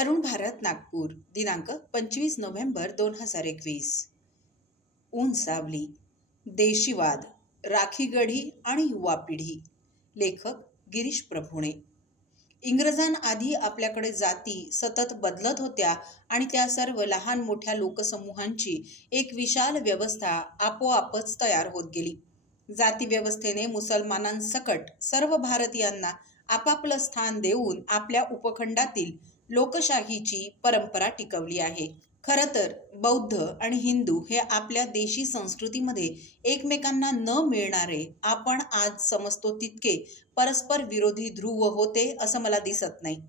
तरुण भारत नागपूर दिनांक 25 नोव्हेंबर 2021. ऊन सावली, देशीवाद, राखीगढी आणि युवा पिढी. लेखक गिरीश प्रभुणे. इंग्रजांआधी आपल्याकडे जाती सतत बदलत होत्या आणि त्या सर्व लहान मोठ्या लोकसमूहांची एक विशाल व्यवस्था आपोआपच तयार होत गेली. जाती व्यवस्थेने मुसलमानांसकट सर्व भारतीयांना आपापलं स्थान देऊन आपल्या उपखंडातील लोकशाहीची परंपरा टिकवली आहे. खरं तर बौद्ध आणि हिंदू हे आपल्या देशी संस्कृतीमध्ये एकमेकांना न मिळणारे, आपण आज समजतो तितके परस्पर विरोधी ध्रुव होते असं मला दिसत नाही.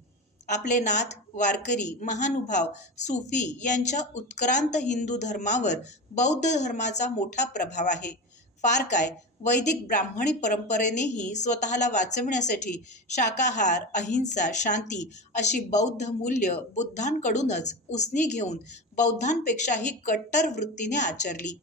आपले नाथ, वारकरी, महानुभाव, सुफी यांच्या उत्क्रांत हिंदू धर्मावर बौद्ध धर्माचा मोठा प्रभाव आहे. फार काय, वैदिक ब्राह्मणी परंपरेनेही स्वतःला वाचविण्यासाठी शाकाहार, अहिंसा, शांती अशी बौद्ध मूल्य बुद्धांकडूनच उसनी घेऊन बौद्धांपेक्षाही कट्टर वृत्तीने आचरली.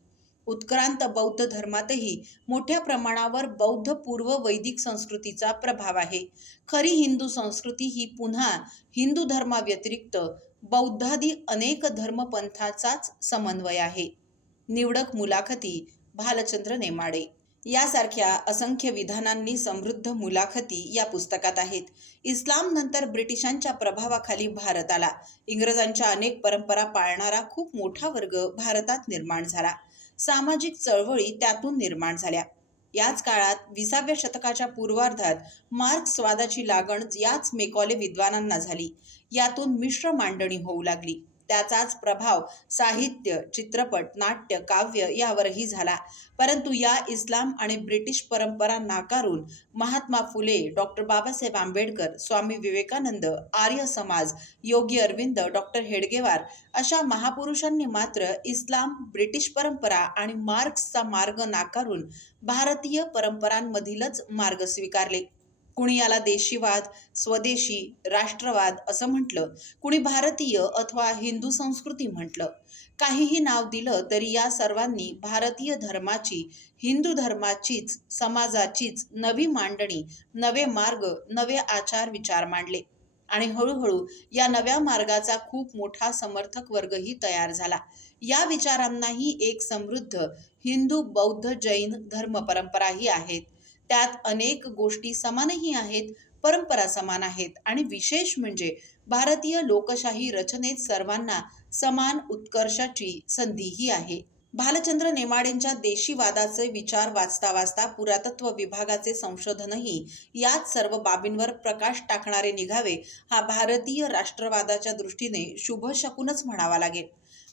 उत्क्रांत बौद्ध धर्मातही मोठ्या प्रमाणावर बौद्ध पूर्व वैदिक संस्कृतीचा प्रभाव आहे. खरी हिंदू संस्कृती ही पुन्हा हिंदू धर्माव्यतिरिक्त बौद्धादी अनेक धर्मपंथाचाच समन्वय आहे. निवडक मुलाखती भालचंद्र नेमाडे यासारख्या असंख्य विधानांनी समृद्ध मुलाखती या पुस्तकात आहेत. इस्लाम नंतर ब्रिटिशांच्या प्रभावाखाली भारत आला. इंग्रजांच्या अनेक परंपरा पाळणारा खूप मोठा वर्ग भारतात निर्माण झाला. सामाजिक चळवळी त्यातून निर्माण झाल्या. याच काळात 20व्या शतकाच्या पूर्वार्धात मार्क्सवादाची लागण याच मेकॉले विद्वानांना झाली. यातून मिश्र मांडणी होऊ लागली. त्याचाच प्रभाव साहित्य, चित्रपट, नाट्य, काव्य यावरही झाला. परंतु या इस्लाम आणि ब्रिटिश परंपरा नाकारून महात्मा फुले, डॉक्टर बाबासाहेब आंबेडकर, स्वामी विवेकानंद, आर्य समाज, योगी अरविंद, डॉक्टर हेडगेवार अशा महापुरुषांनी मात्र इस्लाम, ब्रिटिश परंपरा आणि मार्क्सचा मार्ग नाकारून भारतीय परंपरांमधीलच मार्ग स्वीकारले. कुणी याला देशीवाद, स्वदेशी, राष्ट्रवाद असं म्हटलं, कुणी भारतीय अथवा हिंदू संस्कृती म्हटलं. काहीही नाव दिलं तरी या सर्वांनी भारतीय धर्माची, हिंदू धर्माचीच, समाजाचीच नवी मांडणी, नवे मार्ग, नवे आचार विचार मांडले. आणि हळूहळू या नव्या मार्गाचा खूप मोठा समर्थक वर्गही तयार झाला. या विचारांनाही एक समृद्ध हिंदू, बौद्ध, जैन धर्मपरंपराही आहेत. त्यात अनेक गोष्टी समानही आहेत, परंपरा समान आहेत आणि विशेष म्हणजे भारतीय लोकशाही रचनेत सर्वांना समान उत्कर्षाची संधीही आहे. भालचंद्र नेमाडेंच्या देशीवादाचे विचार वाचता वाचता पुरातत्व विभागाचे संशोधनही याच सर्व बाबींवर प्रकाश टाकणारे निघावे हा भारतीय राष्ट्रवादाच्या दृष्टीने शुभशकुनच म्हणावा लागेल.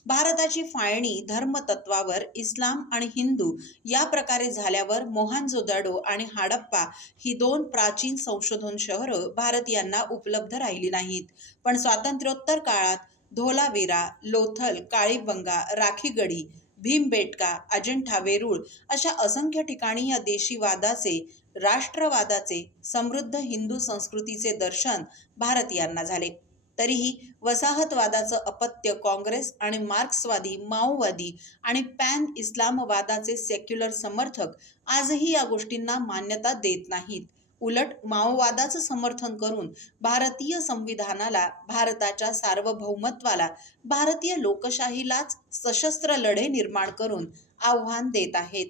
भारताची फाळणी धर्मतत्वावर इस्लाम आणि हिंदू या प्रकारे झाल्यावर मोहनजोदडो आणि हडप्पा ही दोन प्राचीन संशोधन शहरं भारतीयांना उपलब्ध राहिली नाहीत. पण स्वातंत्र्योत्तर काळात धोलावीरा, लोथल, काळीबंगा, राखीगढी, भीमबेटका, अजिंठा, वेरूळ अशा असंख्य ठिकाणी या देशीवादाचे, राष्ट्रवादाचे, समृद्ध हिंदू संस्कृतीचे दर्शन भारतीयांना झाले. तरीही वसाहतवादाचं अपत्य काँग्रेस आणि मार्क्सवादी, माओवादी आणि पॅन इस्लामवादाचे सेक्युलर समर्थक आजही या गोष्टींना मान्यता देत नाहीत. उलट माओवादाचं समर्थन करून भारतीय संविधानाला, भारताच्या सार्वभौमत्वाला, भारतीय लोकशाहीलाच सशस्त्र लढे निर्माण करून आव्हान देत आहेत.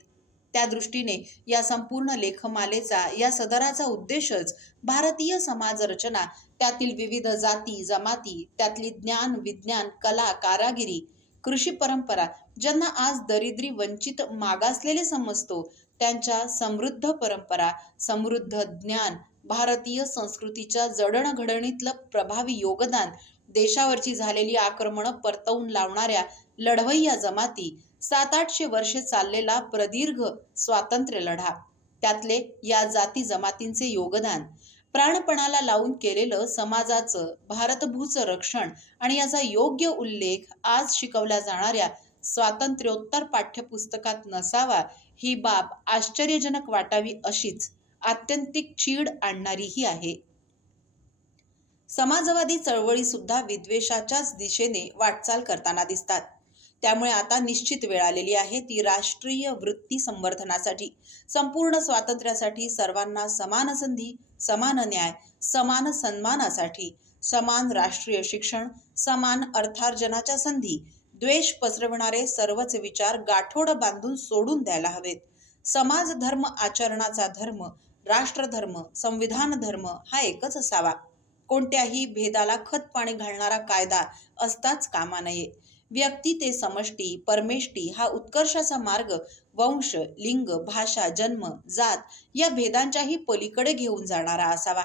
त्या दृष्टीने या संपूर्ण लेखमालेचा, या सदराचा उद्देशच भारतीय समाज रचना, त्यातील विविध जाती जमाती, त्यातली ज्ञान, विज्ञान, कला, कारागिरी, कृषी परंपरा, ज्यांना आज दरिद्री, वंचित, मागासलेले समजतो, त्यांच्या समृद्ध परंपरा, समृद्ध ज्ञान, भारतीय संस्कृतीच्या जडणघडणीतलं प्रभावी योगदान, देशावरची झालेली आक्रमणं परतवून लावणाऱ्या लढवय्या जमाती, 700-800 वर्षे चाललेला प्रदीर्घ स्वातंत्र्य लढा, त्यातले या जाती जमातींचे योगदान, प्राणपणाला लावून केलेलं समाजाचं, भारतभूचं रक्षण आणि याचा योग्य उल्लेख आज शिकवल्या जाणाऱ्या स्वातंत्र्योत्तर पाठ्यपुस्तकात नसावा, ही बाब आश्चर्यजनक वाटावी अशीच आत्यंतिक चीड आणणारीही आहे. समाजवादी चळवळी सुद्धा विद्वेषाच्याच दिशेने वाटचाल करताना दिसतात. त्यामुळे आता निश्चित वेळ आलेली आहे ती राष्ट्रीय वृत्ती संवर्धनासाठी, संपूर्ण स्वातंत्र्यासाठी, सर्वांना समान संधी, समान न्याय, समान सन्मानासाठी, समान राष्ट्रीय शिक्षण, समान अर्थार्जनाच्या संधी, द्वेष पसरविणारे सर्वच विचार गाठोड बांधून सोडून द्यायला हवेत. समाज धर्म आचरणाचा धर्म, राष्ट्रधर्म, संविधान धर्म हा एकच असावा. कोणत्याही भेदाला खतपाणी घालणारा कायदा असताच कामा नये. व्यक्ती ते समष्टी, परमेष्टी हा उत्कर्षाचा मार्ग वंश, लिंग, भाषा, जन्म, जात या भेदांच्याही पलीकडे घेऊन जाणारा असावा.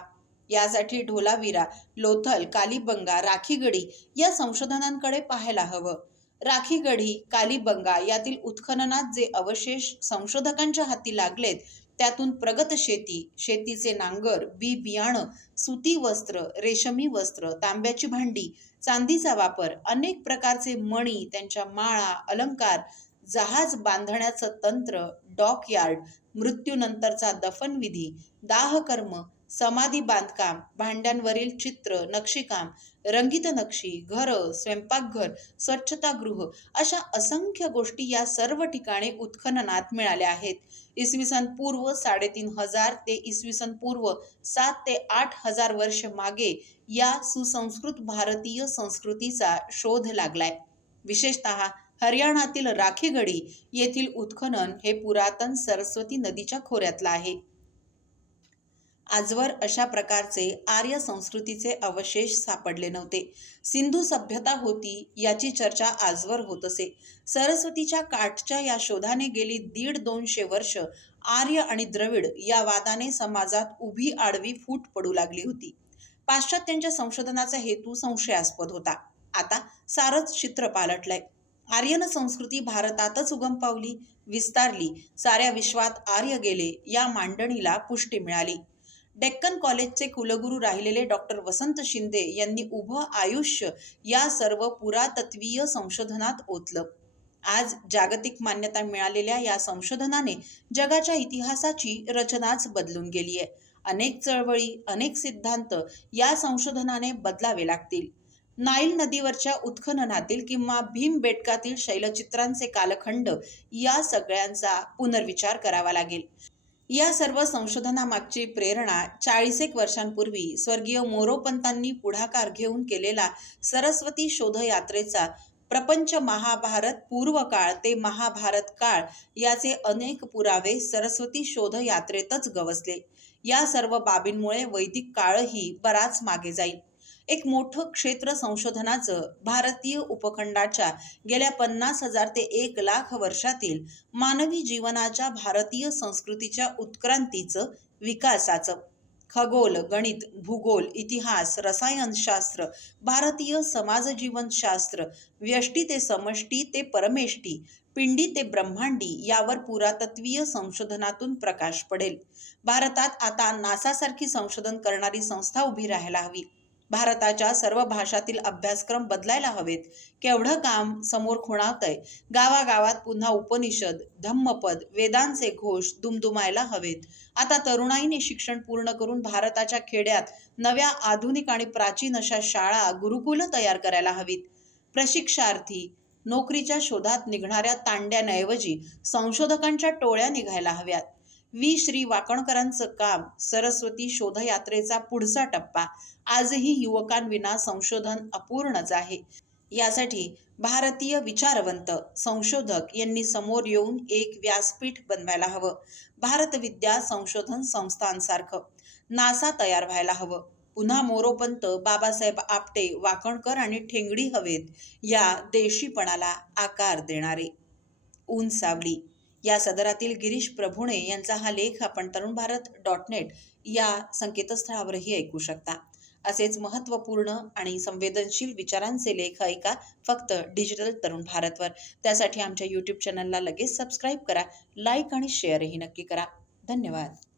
यासाठी ढोलावीरा, लोथल, कालीबंगा, राखीगढी या संशोधनांकडे पाहायला हवं. राखीगढी, कालीबंगा यातील उत्खननात जे अवशेष संशोधकांच्या हाती लागलेत त्यातून प्रगत शेती, शेतीचे नांगर, बी बियाणं, सुती वस्त्र, रेशमी वस्त्र, तांब्याची भांडी, चांदीचा वापर, अनेक प्रकारचे मणी, त्यांच्या माळा, अलंकार, जहाज बांधण्याचं तंत्र, डॉकयार्ड, मृत्यूनंतरचा दफनविधी, दाहकर्म, समाधी बांधकाम, भांड्यांवरील चित्र, नक्षीकाम, रंगीत नक्षी, घरं, स्वयंपाकघर, स्वच्छतागृह अशा असंख्य गोष्टी या सर्व ठिकाणी उत्खननात मिळाल्या आहेत. इसवी सन पूर्व 3,500 ते इसवी सन पूर्व 7 ते 8,000 वर्ष मागे या सुसंस्कृत भारतीय संस्कृतीचा शोध लागलाय. विशेषतः हरियाणातील राखीगढी येथील उत्खनन हे पुरातन सरस्वती नदीच्या खोऱ्यातलं आहे. आजवर अशा प्रकारचे आर्य संस्कृतीचे अवशेष सापडले नव्हते. सिंधू सभ्यता होती याची चर्चा आजवर होत असे. सरस्वतीच्या काठच्या या शोधाने गेली 150-200 वर्ष आर्य आणि द्रविड या वादाने समाजात उभी आडवी फूट पडू लागली होती. पाश्चात्यांच्या संशोधनाचा हेतू संशयास्पद होता. आता सारंच चित्र पालटलंय. आर्यन संस्कृती भारतातच उगम पावली, विस्तारली, साऱ्या विश्वात आर्य गेले या मांडणीला पुष्टी मिळाली. डेक्कन कॉलेजचे कुलगुरू राहिलेले डॉक्टर वसंत शिंदे यांनी उभं आयुष्य या सर्व पुरातत्वीय संशोधनात ओतलं. आज जागतिक मान्यता मिळालेल्या या संशोधनाने जगाच्या इतिहासाची रचनाच बदलून गेली आहे. अनेक चळवळी, अनेक सिद्धांत या संशोधनाने बदलावे लागतील. नाईल नदीवरच्या उत्खननातील किंवा भीमबेटकातील शैलचित्रांचे कालखंड या सगळ्यांचा पुनर्विचार करावा लागेल. या सर्व संशोधनामागची प्रेरणा 40 वर्षांपूर्वी स्वर्गीय मोरोपंतांनी पुढाकार घेऊन केलेला सरस्वती शोधयात्रेचा प्रपंच महाभारत पूर्वकाळ ते महाभारत काळ याचे अनेक पुरावे सरस्वती शोधयात्रेतच गवसले. या सर्व बाबींमुळे वैदिक काळही बराच मागे जाईल. एक मोठं क्षेत्र संशोधनाचं भारतीय उपखंडाच्या गेल्या 50,000 ते 1,00,000 वर्षातील मानवी जीवनाच्या भारतीय संस्कृतीच्या उत्क्रांतीचं, विकासाचं, खगोल, गणित, भूगोल, इतिहास, रसायनशास्त्र, भारतीय समाजजीवनशास्त्र, व्यष्टी ते समष्टी ते परमेष्टी, पिंडी ते ब्रह्मांडी यावर पुरातत्वीय संशोधनातून प्रकाश पडेल. भारतात आता नासासारखी संशोधन करणारी संस्था उभी राहायला हवी. भारताच्या सर्व भाषातील अभ्यासक्रम बदलायला हवेत. केवढं काम समोर खुणावतंय. गावागावात पुन्हा उपनिषद, धम्मपद, वेदांचे घोष दुमदुमायला हवेत. आता तरुणाईने शिक्षण पूर्ण करून भारताच्या खेड्यात नव्या आधुनिक आणि प्राचीन अशा शाळा, गुरुकुलं तयार करायला हवीत. प्रशिक्षार्थी, नोकरीच्या शोधात निघणाऱ्या तांड्यांऐवजी संशोधकांच्या टोळ्या निघायला हव्यात. श्री वाकणकरांचं काम, सरस्वती शोधयात्रेचा पुढचा टप्पा, आजही युवकांविना संशोधन अपूर्णच आहे. यासाठी भारतीय विचारवंत, संशोधक यांनी समोर येऊन एक व्यासपीठ बनवायला हवं. भारत विद्या संशोधन संस्थांसारखं नासा तयार व्हायला हवं. पुन्हा मोरोपंत, बाबासाहेब आपटे, वाकणकर आणि ठेंगडी हवेत या देशीपणाला आकार देणारे. ऊन सावली या सदरातील गिरीश प्रभुणे यांचा हा लेख आपण तरुणभारत.net या संकेतस्थळावरही ऐकू शकता. असेच महत्त्वपूर्ण आणि संवेदनशील विचारांचे लेख ऐका फक्त डिजिटल तरुण भारतवर. त्यासाठी आमच्या YouTube चॅनलला लगेच सबस्क्राईब करा, लाईक आणि शेअरही नक्की करा. धन्यवाद.